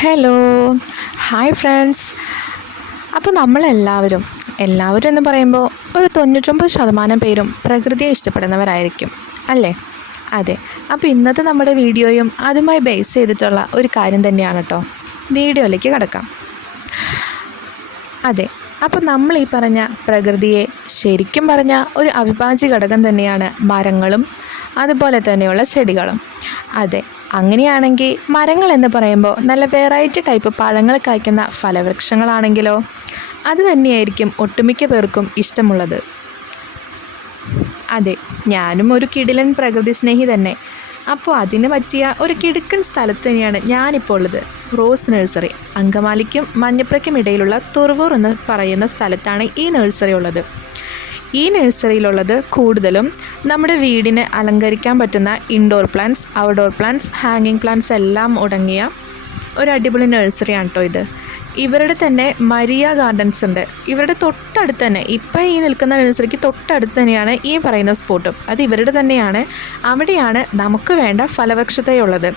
Hello hi friends. അപ്പോൾ എല്ലാവരും എന്ന് പറയുമ്പോൾ ഒരു 99% പേരും പ്രകൃതിയെ ഇഷ്ടപ്പെടുന്നവരായിരിക്കും അല്ലേ? അതെ. അപ്പോൾ ഇന്നത്തെ നമ്മുടെ വീഡിയോയും അതുമായി ബേസ് ചെയ്തിട്ടുള്ള ഒരു കാര്യം തന്നെയാണ് കേട്ടോ. വീഡിയോയിലേക്ക് കിടക്കാം. അതെ, അപ്പോൾ നമ്മൾ ഈ പറഞ്ഞ പ്രകൃതിയെ ശരിക്കും പറഞ്ഞ ഒരു അവിഭാജ്യ ഘടകം തന്നെയാണ് മരങ്ങളും അതുപോലെ തന്നെയുള്ള ചെടികളും. അതെ, അങ്ങനെയാണെങ്കിൽ മരങ്ങൾ എന്ന് പറയുമ്പോൾ നല്ല വെറൈറ്റി ടൈപ്പ് പഴങ്ങൾ കായ്ക്കുന്ന ഫലവൃക്ഷങ്ങളാണെങ്കിലോ അത് തന്നെയായിരിക്കും ഒട്ടുമിക്ക പേർക്കും ഇഷ്ടമുള്ളത്. അതെ, ഞാനും ഒരു കിടിലൻ പ്രകൃതി സ്നേഹി തന്നെ. അപ്പോൾ അതിന് പറ്റിയ ഒരു കിടുക്കൻ സ്ഥലത്ത് തന്നെയാണ് ഞാനിപ്പോൾ ഉള്ളത്. റോസ് നഴ്സറി, അങ്കമാലിക്കും മഞ്ഞപ്രയ്ക്കും ഇടയിലുള്ള തുറവൂർ എന്ന് പറയുന്ന സ്ഥലത്താണ് ഈ നഴ്സറി ഉള്ളത്. ഈ നഴ്സറിയിലുള്ളത് കൂടുതലും നമ്മുടെ വീടിന് അലങ്കരിക്കാൻ പറ്റുന്ന ഇൻഡോർ പ്ലാന്റ്സ്, ഔട്ട്ഡോർ പ്ലാന്റ്സ്, ഹാങ്ങിങ് പ്ലാന്റ്സ് എല്ലാം അടങ്ങിയ ഒരു അടിപൊളി നഴ്സറിയാണ് കേട്ടോ ഇത്. ഇവരുടെ തന്നെ മരിയ ഗാർഡൻസ് ഉണ്ട്. ഇവരുടെ തൊട്ടടുത്ത് തന്നെ, ഇപ്പം ഈ നിൽക്കുന്ന നഴ്സറിക്ക് തൊട്ടടുത്ത് തന്നെയാണ് ഈ പറയുന്ന സ്പോട്ടും. അത് ഇവരുടെ തന്നെയാണ്. അവിടെയാണ് നമുക്ക് വേണ്ട ഫലവൃക്ഷതയുള്ളത്.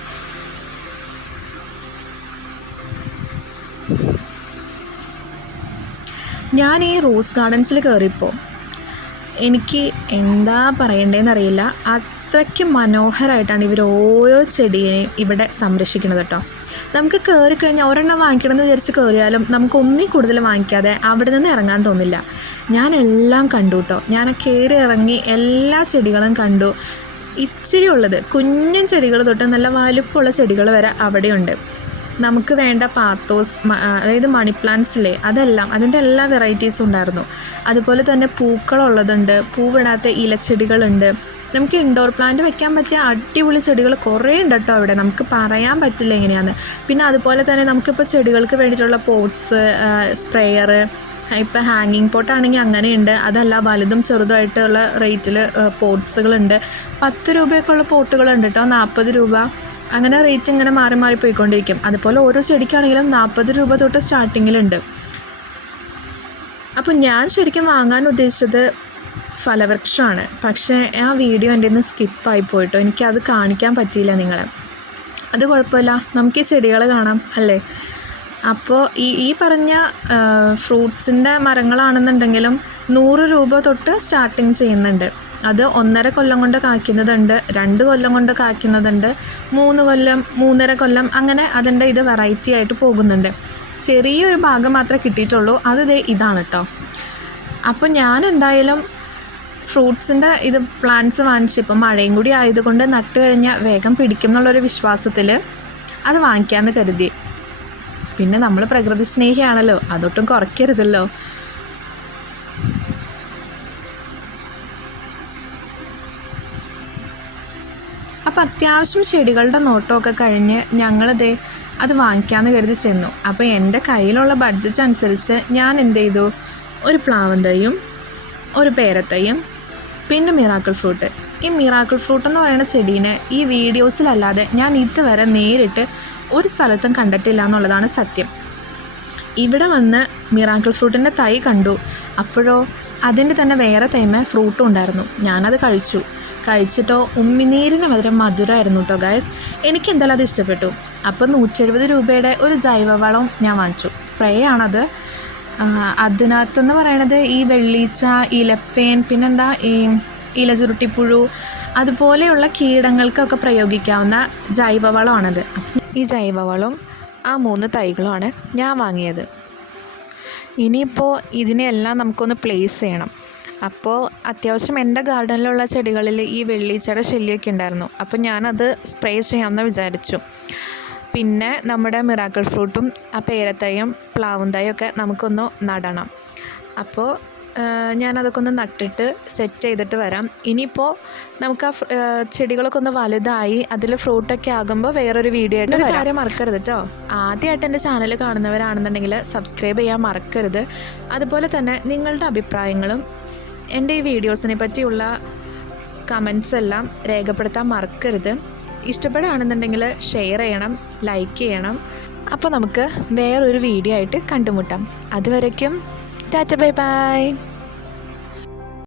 ഞാൻ ഈ റോസ് ഗാർഡൻസിൽ കയറിയപ്പോൾ എനിക്ക് എന്താ പറയേണ്ടതെന്നറിയില്ല. അത്രയ്ക്ക് മനോഹരമായിട്ടാണ് ഇവർ ഓരോ ചെടിയെയും ഇവിടെ സംരക്ഷിക്കുന്നത് കേട്ടോ. നമുക്ക് കയറി കഴിഞ്ഞാൽ ഒരെണ്ണം വാങ്ങിക്കണമെന്ന് വിചാരിച്ച് കയറിയാലും നമുക്ക് ഒന്നിൽ കൂടുതൽ വാങ്ങിക്കാതെ അവിടെ നിന്ന് ഇറങ്ങാൻ തോന്നില്ല. ഞാൻ എല്ലാം കണ്ടു കേട്ടോ. ഞാൻ കയറി ഇറങ്ങി എല്ലാ ചെടികളും കണ്ടു. ഇച്ചിരി ഉള്ളത് കുഞ്ഞൻ ചെടികൾ തൊട്ട് നല്ല വലുപ്പമുള്ള ചെടികൾ വരെ അവിടെയുണ്ട്. നമുക്ക് വേണ്ട പാത്തോസ്, അതായത് മണി പ്ലാന്റ്സിലെ അതെല്ലാം, അതിൻ്റെ എല്ലാ വെറൈറ്റീസും ഉണ്ടായിരുന്നു. അതുപോലെ തന്നെ പൂക്കളുള്ളതുണ്ട്, പൂവിടാത്ത ഇലച്ചെടികളുണ്ട്. നമുക്ക് ഇൻഡോർ പ്ലാന്റ് വെക്കാൻ പറ്റിയ അടിപൊളി ചെടികൾ കുറേ ഉണ്ട് കേട്ടോ അവിടെ. നമുക്ക് പറയാൻ പറ്റില്ല എങ്ങനെയാണെന്ന്. പിന്നെ അതുപോലെ തന്നെ നമുക്കിപ്പോൾ ചെടികൾക്ക് വേണ്ടിയിട്ടുള്ള പോട്ട്സ്, സ്പ്രേയർ, ഇപ്പോൾ ഹാങ്ങിങ് പോട്ടാണെങ്കിൽ അങ്ങനെയുണ്ട്. അതല്ല വലുതും ചെറുതുമായിട്ടുള്ള റേറ്റിൽ പോട്ട്സുകളുണ്ട്. 10 രൂപയൊക്കെ ഉള്ള പോട്ടുകളുണ്ട് കേട്ടോ, 40 രൂപ, അങ്ങനെ റേറ്റ് ഇങ്ങനെ മാറി മാറി പോയിക്കൊണ്ടിരിക്കും. അതുപോലെ ഓരോ ചെടിക്കാണെങ്കിലും 40 രൂപ തൊട്ട് സ്റ്റാർട്ടിങ്ങിലുണ്ട്. അപ്പോൾ ഞാൻ ശരിക്കും വാങ്ങാൻ ഉദ്ദേശിച്ചത് ഫലവൃക്ഷമാണ്. പക്ഷേ ആ വീഡിയോ എൻ്റെ നിന്ന് സ്കിപ്പായി പോയിട്ടോ. എനിക്കത് കാണിക്കാൻ പറ്റിയില്ല നിങ്ങളെ. അത് കുഴപ്പമില്ല, നമുക്ക് ഈ ചെടികൾ കാണാം അല്ലേ. അപ്പോൾ ഈ പറഞ്ഞ ഫ്രൂട്ട്സിൻ്റെ മരങ്ങളാണെന്നുണ്ടെങ്കിലും 100 രൂപ തൊട്ട് സ്റ്റാർട്ടിങ് ചെയ്യുന്നുണ്ട്. അത് 1.5 കൊല്ലം കൊണ്ട് കായ്ക്കുന്നതുണ്ട്, 2 കൊല്ലം കൊണ്ട് കായ്ക്കുന്നതുണ്ട്, 3 കൊല്ലം, 3.5 കൊല്ലം, അങ്ങനെ അതിൻ്റെ ഇത് വെറൈറ്റി ആയിട്ട് പോകുന്നുണ്ട്. ചെറിയൊരു ഭാഗം മാത്രമേ കിട്ടിയിട്ടുള്ളൂ. അത് ഇതാണ് കേട്ടോ. അപ്പോൾ ഞാൻ എന്തായാലും ഫ്രൂട്ട്സിൻ്റെ ഇത് പ്ലാന്റ്സ് വാങ്ങിച്ച്, ഇപ്പം മഴയും കൂടി ആയതുകൊണ്ട് നട്ട് കഴിഞ്ഞാൽ വേഗം പിടിക്കും എന്നുള്ളൊരു വിശ്വാസത്തിൽ അത് വാങ്ങിക്കാമെന്ന് കരുതി. പിന്നെ നമ്മൾ പ്രകൃതി സ്നേഹിയാണല്ലോ, അതൊട്ടും കുറയ്ക്കരുതല്ലോ. അപ്പോൾ അത്യാവശ്യം ചെടികളുടെ നോട്ടമൊക്കെ കഴിഞ്ഞ് ഞങ്ങളതേ അത് വാങ്ങിക്കാമെന്ന് കരുതി ചെന്നു. അപ്പോൾ എൻ്റെ കയ്യിലുള്ള ബഡ്ജറ്റ് അനുസരിച്ച് ഞാൻ എന്ത് ചെയ്തു, ഒരു പ്ലാവൻ തൈയും ഒരു പേരത്തൈയും പിന്നെ മിറാക്കിൾ ഫ്രൂട്ട്. ഈ മിറാക്കിൾ ഫ്രൂട്ട് എന്ന് പറയുന്ന ചെടീനെ ഈ വീഡിയോസിലല്ലാതെ ഞാൻ ഇതുവരെ നേരിട്ട് ഒരു സ്ഥലത്തും കണ്ടിട്ടില്ല എന്നുള്ളതാണ് സത്യം. ഇവിടെ വന്ന് മിറാക്കിൾ ഫ്രൂട്ടിൻ്റെ തൈ കണ്ടു. അപ്പോഴോ അതിൻ്റെ തന്നെ വേറെ തൈമേ ഫ്രൂട്ടും ഉണ്ടായിരുന്നു. ഞാനത് കഴിച്ചിട്ടോ ഉമ്മിനീരിന് വരെ മധുരമായിരുന്നു കേട്ടോ ഗൈസ്. എനിക്ക് എന്തായാലും അത് ഇഷ്ടപ്പെട്ടു. അപ്പോൾ 170 രൂപയുടെ ഒരു ജൈവവളം ഞാൻ വാങ്ങിച്ചു. സ്പ്രേ ആണത്. അതിനകത്തെന്ന് പറയണത് ഈ വെള്ളീച്ച, ഇലപ്പേൻ, പിന്നെന്താ ഈ ഇലചുരുട്ടിപ്പുഴു, അതുപോലെയുള്ള കീടങ്ങൾക്കൊക്കെ പ്രയോഗിക്കാവുന്ന ജൈവവളമാണത്. ഈ ജൈവവളം ആ 3 തൈകളുമാണ് ഞാൻ വാങ്ങിയത്. ഇനിയിപ്പോൾ ഇതിനെല്ലാം നമുക്കൊന്ന് പ്ലേസ് ചെയ്യണം. അപ്പോൾ അത്യാവശ്യം എൻ്റെ ഗാർഡനിലുള്ള ചെടികളിൽ ഈ വെള്ളീച്ചയുടെ ശല്യമൊക്കെ ഉണ്ടായിരുന്നു. അപ്പോൾ ഞാനത് സ്പ്രേ ചെയ്യാമെന്ന് വിചാരിച്ചു. പിന്നെ നമ്മുടെ മിറാക്കിൾ ഫ്രൂട്ടും ആ പേരത്തൈയും പ്ലാവും തൈയും ഒക്കെ നമുക്കൊന്ന് നടണം. അപ്പോൾ ഞാനതൊക്കെ ഒന്ന് നട്ടിട്ട് സെറ്റ് ചെയ്തിട്ട് വരാം. ഇനിയിപ്പോൾ നമുക്ക് ആ ചെടികളൊക്കെ ഒന്ന് വലുതായി അതിൽ ഫ്രൂട്ടൊക്കെ ആകുമ്പോൾ വേറൊരു വീഡിയോ ആയിട്ട് ഒരു കാര്യം മറക്കരുത് കേട്ടോ. ആദ്യമായിട്ട് എൻ്റെ ചാനൽ കാണുന്നവരാണെന്നുണ്ടെങ്കിൽ സബ്സ്ക്രൈബ് ചെയ്യാൻ മറക്കരുത്. അതുപോലെ തന്നെ നിങ്ങളുടെ അഭിപ്രായങ്ങളും എൻ്റെ ഈ വീഡിയോസിനെ പറ്റിയുള്ള കമൻസ് എല്ലാം രേഖപ്പെടുത്താൻ മറക്കരുത്. ഇഷ്ടപ്പെടുകയാണെന്നുണ്ടെങ്കിൽ ഷെയർ ചെയ്യണം, ലൈക്ക് ചെയ്യണം. അപ്പോൾ നമുക്ക് വേറൊരു വീഡിയോ ആയിട്ട് കണ്ടുമുട്ടാം. അതുവരയ്ക്കും ടാറ്റ, ബൈ ബൈ.